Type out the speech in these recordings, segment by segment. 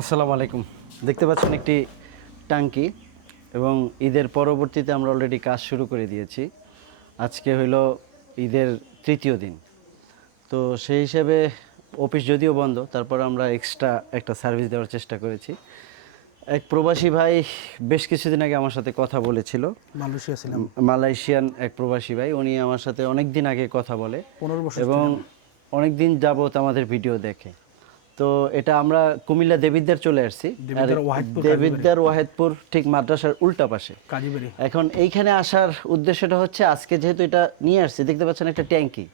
আসসালামু আলাইকুম। দেখতে পাচ্ছেন একটি ট্যাঙ্কি এবং ঈদের পরবর্তীতে আমরা অলরেডি কাজ শুরু করে দিয়েছি। আজকে হইলো ঈদের তৃতীয় দিন। তো সেই হিসেবে অফিস যদিও বন্ধ, তারপর আমরা এক্সট্রা একটা সার্ভিস দেওয়ার চেষ্টা করেছি। এক প্রবাসী ভাই বেশ কিছুদিন আগে আমার সাথে কথা বলেছিল। মালয়েশিয়া ছিলাম, মালয়েশিয়ান এক প্রবাসী ভাই, উনি আমার সাথে অনেক দিন আগে কথা বলে 15 বছর এবং অনেক দিন যাবত আমাদের ভিডিও দেখে। তো এটা আমরা কুমিল্লা দেবিদ্দার চলে আসছি। দেবিদ্দার ওয়াহেদপুর ঠিক মাদ্রাসার উল্টা পাশে কাজীবাড়ি। এখন এইখানে আসার উদ্দেশ্যটা হচ্ছে, আজকে যেহেতু এটা নিয়ে আসছি, দেখতে পাচ্ছেন একটা ট্যাঙ্কি।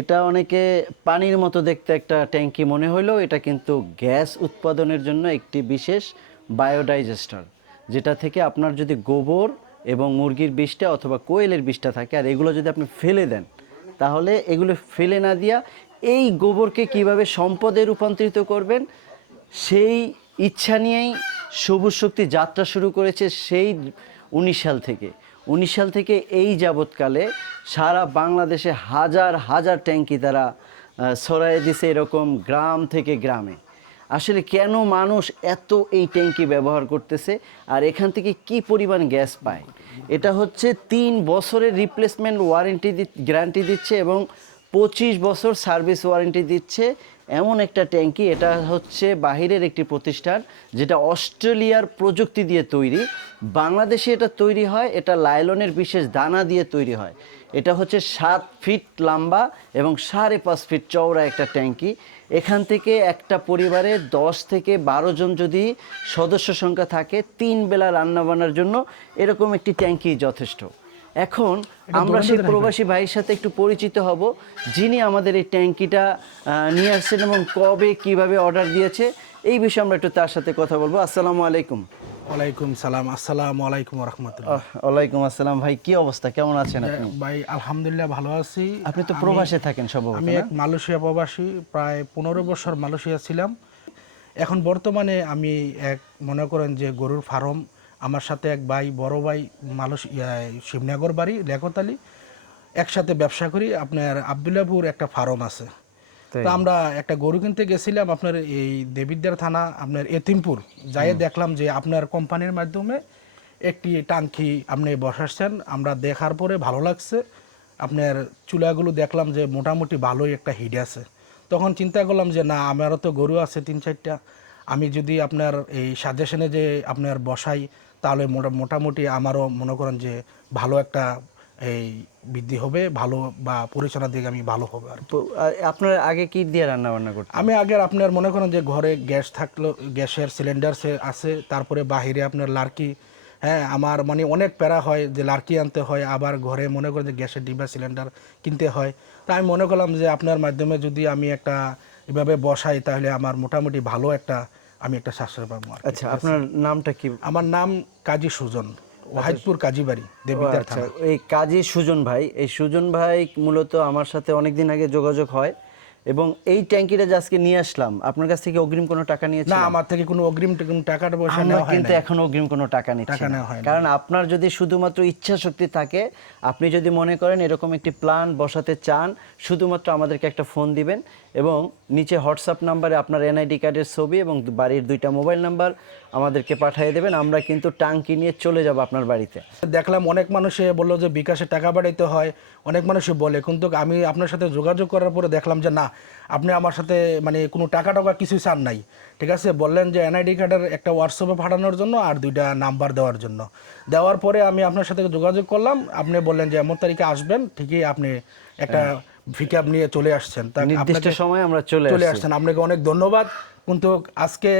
এটা অনেকে পানির মতো দেখতে একটা ট্যাঙ্কি মনে হইলেও এটা কিন্তু গ্যাস উৎপাদনের জন্য একটি বিশেষ বায়োডাইজেস্টার, যেটা থেকে আপনার যদি গোবর এবং মুরগির বিষটা অথবা কোয়েলের বিষটা থাকে আর এগুলো যদি আপনি ফেলে দেন, তাহলে এগুলো ফেলে না দিয়া এই গোবরকে কিভাবে সম্পদে রূপান্তরিত করবেন সেই ইচ্ছা নিয়েই সবুজ শক্তি যাত্রা শুরু করেছে সেই 19 সাল থেকে এই যাবৎকালে সারা বাংলাদেশে হাজার হাজার ট্যাঙ্কি তারা ছড়াই দিছে, এরকম গ্রাম থেকে গ্রামে। আসলে কেন মানুষ এত এই ট্যাঙ্কি ব্যবহার করতেছে আর এখান থেকে কি পরিমাণ গ্যাস পায়? এটা হচ্ছে 3 বছরের রিপ্লেসমেন্ট ওয়ারেন্টি গ্যারান্টি দিচ্ছে এবং 25 বছর সার্ভিস ওয়ারেন্টি দিচ্ছে এমন একটা ট্যাঙ্কি। এটা হচ্ছে বাহিরের একটি প্রতিষ্ঠান, যেটা অস্ট্রেলিয়ার প্রযুক্তি দিয়ে তৈরি। বাংলাদেশে এটা তৈরি হয়, এটা লাইলনের বিশেষ দানা দিয়ে তৈরি হয়। এটা হচ্ছে 7 ফিট লম্বা এবং 5.5 ফিট চওড়া একটা ট্যাঙ্কি। এখান থেকে একটা পরিবারে 10 থেকে 12 জন যদি সদস্য সংখ্যা থাকে, 3 বেলা রান্নাবান্নার জন্য এরকম একটি ট্যাঙ্কি যথেষ্ট। এখন আমরা সেই প্রবাসী ভাইয়ের সাথে একটু পরিচিত হব, যিনি আমাদের এই ট্যাঙ্কিটা নিয়ে আসছেন এবং কবে কিভাবে অর্ডার দিয়েছে এই বিষয়ে আমরা একটু তার সাথে কথা বলবো। আসসালামু আলাইকুম। ওয়ালাইকুম সালাম। আসসালামু আলাইকুম রাহমাতুল্লাহ। ওয়ালাইকুম আসসালাম। ভাই কি অবস্থা, কেমন আছেন আপনি? ভাই আলহামদুলিল্লাহ ভালো আছি। আপনি তো প্রবাসে থাকেন সম্ভবত? আমি এক মালয়েশিয়া প্রবাসী, প্রায় 15 বছর মালয়েশিয়া ছিলাম। এখন বর্তমানে আমি এক মনে করেন যে গরুর ফার্ম, আমার সাথে এক ভাই, বড় ভাই মালয়েশিয়া শিবনগর বাড়ি লেকতালি, একসাথে ব্যবসা করি। আপনার আবদুল্লাহপুর একটা ফার্ম আছে। তো আমরা একটা গরু কিনতে গেছিলাম আপনার এই দেবিদ্দার থানা আপনার এতিমপুর, যাই দেখলাম যে আপনার কোম্পানির মাধ্যমে একটি টাঙ্কি আপনি বসাচ্ছেন। আমরা দেখার পরে ভালো লাগছে। আপনার চুলাগুলো দেখলাম যে মোটামুটি ভালোই একটা হিট আছে। তখন চিন্তা করলাম যে না, আমারও তো গরু আছে 3-4টা, আমি যদি আপনার এই সাজেশনে যে আপনার বসাই, তাহলে মোটামুটি আমারও মনে করেন যে ভালো একটা এই বৃদ্ধি হবে, ভালো বা পরিচালনার দিকে আমি ভালো হবে আর কি। তো আপনার আগে কি দিয়ে রান্না বান্না করতেন? আমি আগে আপনার মনে করেন যে ঘরে গ্যাস থাকলো, গ্যাসের সিলিন্ডার আছে, তারপরে বাহিরে আপনার লার্কি। হ্যাঁ, আমার মানে অনেক প্যারা হয় যে লার্কি আনতে হয়, আবার ঘরে মনে করেন যে গ্যাসের ডিব্বা সিলিন্ডার কিনতে হয়। তাই আমি মনে করলাম যে আপনার মাধ্যমে যদি আমি একটা এভাবে বসাই, তাহলে আমার মোটামুটি ভালো একটা আমি একটা সাশ্রয় পাবো আর কি। আচ্ছা, আপনার নামটা কি? আমার নাম কাজী সুজন, ওয়াহিদপুর কাজীবাড়ি, দেবিদ্দার আচ্ছা, থানা। এই কাজী সুজন ভাই, এই সুজন ভাই মূলত আমার সাথে অনেকদিন আগে যোগাযোগ হয় এবং এই ট্যাঙ্কিটা যে আজকে নিয়ে আসলাম, আপনার কাছ থেকে অগ্রিম কোনো টাকা নিয়েছেন? না, আমার থেকে কোনো অগ্রিম টাকাটা পয়সা আমরা নেওয়া হয় কিন্তু না। এখনো অগ্রিম কোনো টাকা নিচ্ছি না। নেওয়া হয় না। কারণ আপনার যদি শুধুমাত্র ইচ্ছা শক্তি থাকে, আপনি যদি মনে করেন এরকম একটি প্ল্যান বসাতে চান, শুধুমাত্র আমাদেরকে একটা ফোন দিবেন এবং নিচে হোয়াটসঅ্যাপ নাম্বারে আপনার এনআইডি কার্ডের ছবি এবং বাড়ির 2টা মোবাইল নাম্বার আমাদেরকে পাঠিয়ে দেবেন। আমরা কিন্তু টাঙ্কি নিয়ে চলে যাব আপনার বাড়িতে। দেখলাম অনেক মানুষে বললো যে বিকাশে টাকা বাড়াইতে হয়, অনেক মানুষই বলে, কিন্তু আমি আপনার সাথে যোগাযোগ করার পরে দেখলাম যে না, আপনি আমার সাথে মানে কোনো টাকা কিছু চান নাই। ঠিক আছে, বললেন যে এনআইডি কার্ডের একটা হোয়াটসঅ্যাপে পাঠানোর জন্য আর 2টা নাম্বার দেওয়ার জন্য। দেওয়ার পরে আমি আপনার সাথে যোগাযোগ করলাম, আপনি বললেন যে এমন তারিখে আসবেন, ঠিকই আপনি একটা পিকআপ নিয়ে চলে আসছেন। নির্দিষ্ট সময় আমরা চলে আসছেন, আপনাকে অনেক ধন্যবাদ। কিন্তু আজকে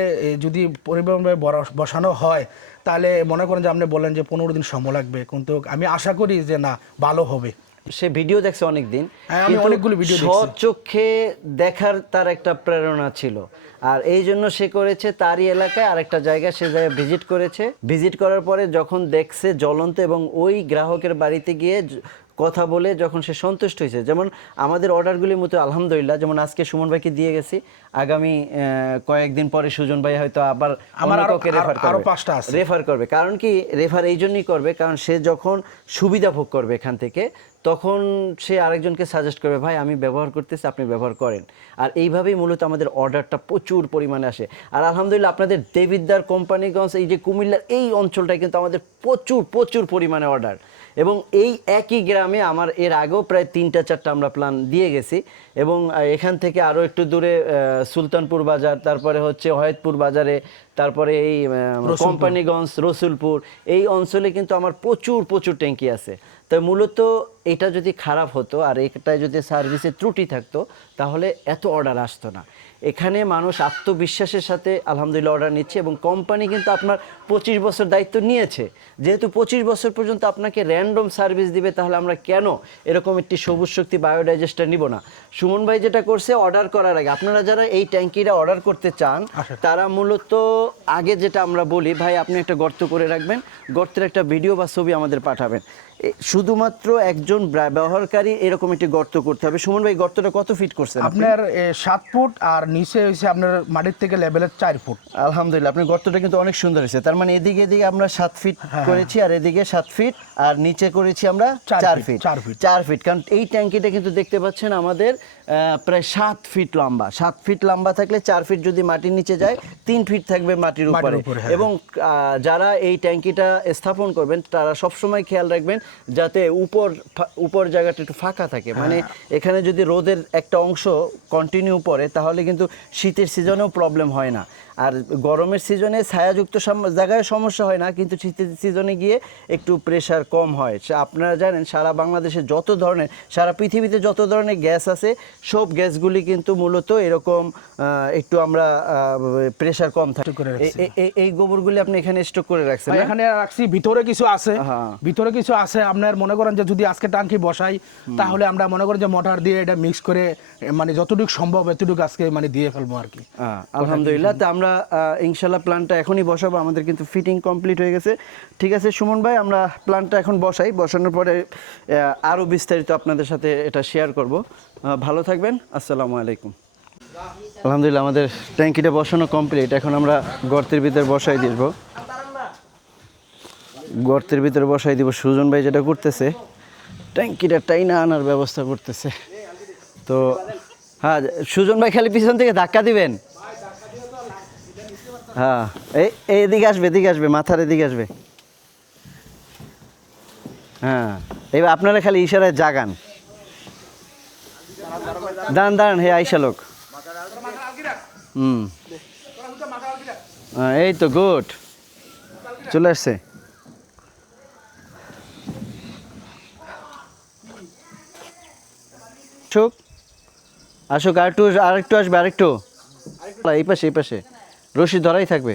যদি পরিবহনে বসানো হয়, তাহলে মনে করেন যে আপনি বলেন যে 15 দিন সময় লাগবে, কিন্তু আমি আশা করি যে না, ভালো হবে। সে ভিডিও দেখছে অনেকদিন, আমি অনেকগুলো ভিডিও দেখছি। চোখে দেখার তার একটা প্রেরণা ছিল আর এই জন্য সে করেছে তারই এলাকায় আরেকটা জায়গা, সে জায়গায় ভিজিট করেছে। ভিজিট করার পরে যখন দেখছে জ্বলন্ত এবং ওই গ্রাহকের বাড়িতে গিয়ে কথা বলে যখন সে সন্তুষ্ট হয়েছে, যেমন আমাদের অর্ডারগুলির মতো আলহামদুলিল্লাহ, যেমন আজকে সুমন ভাইকে দিয়ে গেছি, আগামী কয়েকদিন পরে সুজন ভাই হয়তো আবার আমার অন্য কাউকে রেফার আরো করবে, 5টা আছে। রেফার করবে। কারণ কি রেফার এই জন্যই করবে, কারণ সে যখন সুবিধা ভোগ করবে এখান থেকে, তখন সে আরেকজনকে সাজেস্ট করবে, ভাই আমি ব্যবহার করতেছি, আপনি ব্যবহার করেন। আর এইভাবেই মূলত আমাদের অর্ডারটা প্রচুর পরিমাণে আসে। আর আলহামদুলিল্লাহ আপনাদের দেবিদ্দার কোম্পানিগঞ্জ, এই যে কুমিল্লার এই অঞ্চলটায় কিন্তু আমাদের প্রচুর প্রচুর পরিমাণে অর্ডার। এবং এই একই গ্রামে আমার এর আগেও প্রায় 3-4টা আমরা প্ল্যান দিয়ে গেছি। এবং এখান থেকে আরও একটু দূরে সুলতানপুর বাজার, তারপরে হচ্ছে হয়াতপুর বাজারে, তারপরে এই কোম্পানিগঞ্জ, রসুলপুর, এই অঞ্চলে কিন্তু আমার প্রচুর প্রচুর ট্যাঙ্কি আছে। তো মূলত এটা যদি খারাপ হতো আর এটায় যদি সার্ভিসে ত্রুটি থাকতো, তাহলে এত অর্ডার আসতো না। এখানে মানুষ আত্মবিশ্বাসের সাথে আলহামদুলিল্লাহ অর্ডার নিচ্ছে, এবং কোম্পানি কিন্তু আপনার 25 বছর দায়িত্ব নিয়েছে। যেহেতু 25 বছর পর্যন্ত আপনাকে র্যান্ডম সার্ভিস দিবে, তাহলে আমরা কেন এরকম একটি সবুজ শক্তি বায়োডাইজেস্টার নিব না? সুমন ভাই যেটা করছে, অর্ডার করার আগে আপনারা যারা এই ট্যাঙ্কিটা অর্ডার করতে চান, তারা মূলত আগে যেটা আমরা বলি, ভাই আপনি একটা গর্ত করে রাখবেন, গর্তের একটা ভিডিও বা ছবি আমাদের পাঠাবেন। শুধুমাত্র একজন ব্যবহারকারী এরকম একটি গর্ত করতে হবে। সুমন ভাই গর্তটা কত ফিট করছেন? আপনার 7 ফুট, আর নিচে হয়েছে আপনার মাটির থেকে লেভেলের 4 ফুট। আলহামদুলিল্লাহ আপনার গর্তটা কিন্তু অনেক সুন্দর হয়েছে। তার মানে এদিকে এদিকে আমরা 7 ফিট করেছি, আর এদিকে 7 ফিট, আর নিচে করেছি আমরা 4 ফিট। 4 ফিট, কারণ এই ট্যাঙ্কিটা কিন্তু দেখতে পাচ্ছেন আমাদের প্রায় 7 ফিট লম্বা। 7 ফিট লম্বা থাকলে 4 ফিট যদি মাটির নিচে যায়, 3 ফিট থাকবে মাটির উপরে। এবং যারা এই ট্যাঙ্কিটা স্থাপন করবেন, তারা সবসময় খেয়াল রাখবেন যাতে উপর জায়গাটা একটু ফাঁকা থাকে। মানে এখানে যদি রোদের একটা অংশ কন্টিনিউ পড়ে, তাহলে কিন্তু শীতের সিজনেও প্রবলেম হয় না। আর গরমের সিজনে ছায়াযুক্ত জায়গায় সমস্যা হয় না, কিন্তু শীতের সিজনে গিয়ে একটু প্রেশার কম হয়। আপনারা জানেন সারা বাংলাদেশে যত ধরনের, সারা পৃথিবীতে যত ধরনের গ্যাস আছে, সব গ্যাসগুলি কিন্তু মূলত এরকম একটু আমরা প্রেশার কম থাকে। এই গোবরগুলি আপনি এখানে স্টক করে রাখছেন? এখানে রাখছি, ভিতরে কিছু আছে, ভিতরে কিছু আছে। আপনার মনে করেন যে যদি আজকে টাঙ্কি বসাই, তাহলে আমরা মনে করেন যে মোটর দিয়ে এটা মিক্স করে, মানে যতটুকু সম্ভব এতটুকু আজকে মানে দিয়ে ফেলবো আর কি। আলহামদুলিল্লাহ। তো আমরা ইনশাল্লাহ প্ল্যানটা এখনই বসাবো, আমাদের কিন্তু ফিটিং কমপ্লিট হয়ে গেছে। ঠিক আছে সুমন ভাই, আমরা প্ল্যানটা এখন বসাই, বসানোর পরে আরও বিস্তারিত আপনাদের সাথে এটা শেয়ার করব। ভালো থাকবেন, আসসালামু আলাইকুম। আলহামদুলিল্লাহ আমাদের ট্যাঙ্কিটা বসানো কমপ্লিট। এখন আমরা গর্তের ভিতরে বসাই দিব, গর্তের ভিতরে বসাই দিব। সুজন ভাই যেটা করতেছে, ট্যাঙ্কিটা টাইনা আনার ব্যবস্থা করতেছে। তো হ্যাঁ সুজন ভাই, খালি পিছন থেকে ধাক্কা দিবেন। হ্যাঁ এদিকে আসবে, এদিকে আসবে, মাথার এদিকে আসবে। হ্যাঁ এবার আপনারা খালি ইশারায় জাগান। দাঁড়ান দাঁড়ান, হে আইসা লোক। এই তো গুড, চলে আসছে। আসুক, আরেকটু আসবে, আরেকটু এই পাশে, এই পাশে রশি ধরাই থাকবে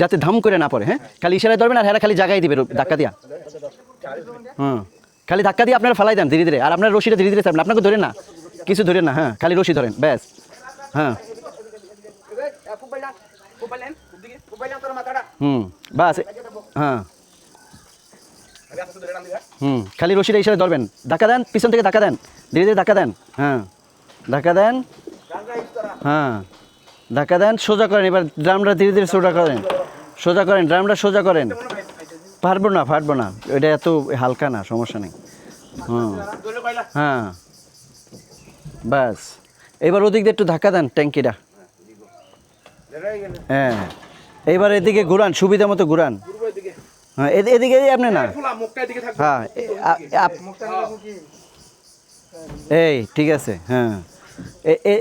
যাতে ধাম করে না পড়ে। হ্যাঁ খালি ইশারায় ধরবেন, আর হ্যাঁ খালি জায়গায় দিবে ধাক্কা দিয়া। খালি ধাক্কা দিয়ে আপনারা ফেলাই দেন ধীরে ধীরে, আর আপনার রশিটা ধীরে ধীরে থাকবেন, আপনাকে ধরেন না, কিছু ধরেন না। হ্যাঁ খালি রশি ধরেন, ব্যাস। হ্যাঁ বাস। হ্যাঁ খালি রশিটা ইশারায় ধরবেন, ধাক্কা দেন, পিছন থেকে ধাক্কা দেন, ধীরে ধীরে ধাক্কা দেন। হ্যাঁ ধাক্কা দেন, হ্যাঁ ধাক্কা দেন, সোজা করেন। এবার ড্রামটা ধীরে ধীরে সোজা করেন, সোজা করেন, ড্রামটা সোজা করেন। পারবো না, পারবো না, এটা এত হালকা না, সমস্যা নেই। হ্যাঁ ব্যাস। এবার ওদিক দিয়ে একটু ধাক্কা দেন ট্যাঙ্কিটা। হ্যাঁ এইবার এদিকে ঘুরান, সুবিধা মতো ঘুরান। হ্যাঁ এদিকে আপনি না, হ্যাঁ এই ঠিক আছে। হ্যাঁ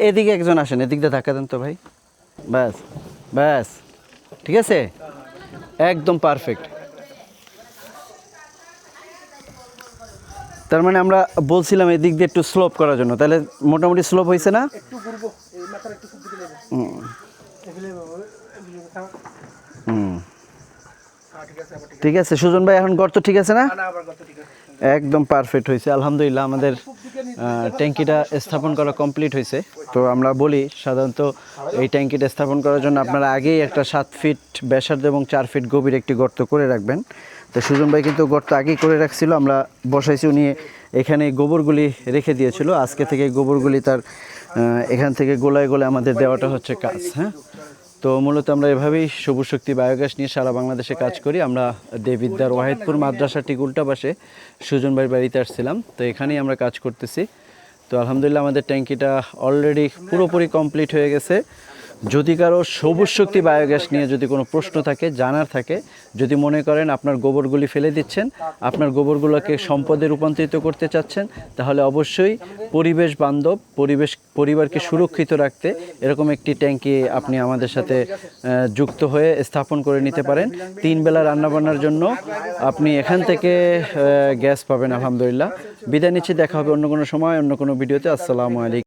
এদিকে একজন আসেন, এদিক দিয়ে ধাক্কা দেন তো ভাই, ব্যাস ব্যাস, ঠিক আছে, একদম পারফেক্ট। তার মানে আমরা বলছিলাম এদিক দিয়ে একটু স্লোপ করার জন্য, তাহলে মোটামুটি স্লোপ হয়েছে না? ঠিক আছে সুজন ভাই, এখন গর্ত ঠিক আছে না? একদম পারফেক্ট হয়েছে আলহামদুলিল্লাহ। আমাদের ট্যাঙ্কিটা স্থাপন করা কমপ্লিট হয়েছে। তো আমরা বলি সাধারণত এই ট্যাঙ্কিটা স্থাপন করার জন্য আপনারা আগেই একটা 7 ফিট ব্যাসার্ধ এবং 4 ফিট গভীর একটি গর্ত করে রাখবেন। তো সুজন ভাই কিন্তু গর্ত আগেই করে রাখছিল, আমরা বসাইছি, উনি এখানে গোবরগুলি রেখে দিয়েছিল। আজকে থেকে গোবরগুলি তার এখান থেকে গোলায় গোলায় আমাদের দেওয়াটা হচ্ছে কাজ। হ্যাঁ, তো মূলত আমরা এভাবেই সবুজ শক্তি বায়োগ্যাস নিয়ে সারা বাংলাদেশে কাজ করি। আমরা দেবিদ্দার ওয়াহিদপুর মাদ্রাসা ঠিক উল্টা পাশে সুজন ভাইয়ের বাড়িতে আসছিলাম, তো এখানেই আমরা কাজ করতেছি। তো আলহামদুলিল্লাহ আমাদের ট্যাঙ্কিটা অলরেডি পুরোপুরি কমপ্লিট হয়ে গেছে। যদি কারো সবুজ শক্তি বায়োগ্যাস নিয়ে যদি কোনো প্রশ্ন থাকে, জানার থাকে, যদি মনে করেন আপনার গোবরগুলি ফেলে দিচ্ছেন, আপনার গোবরগুলোকে সম্পদে রূপান্তরিত করতে চাচ্ছেন, তাহলে অবশ্যই পরিবেশ বান্ধব, পরিবারকে সুরক্ষিত রাখতে এরকম একটি ট্যাঙ্কি আপনি আমাদের সাথে যুক্ত হয়ে স্থাপন করে নিতে পারেন। 3 বেলা রান্নাবান্নার জন্য আপনি এখান থেকে গ্যাস পাবেন। আলহামদুলিল্লাহ, বিদায় নিচ্ছি, দেখা হবে অন্য কোনো সময় অন্য কোনো ভিডিওতে। আসসালামু আলাইকুম।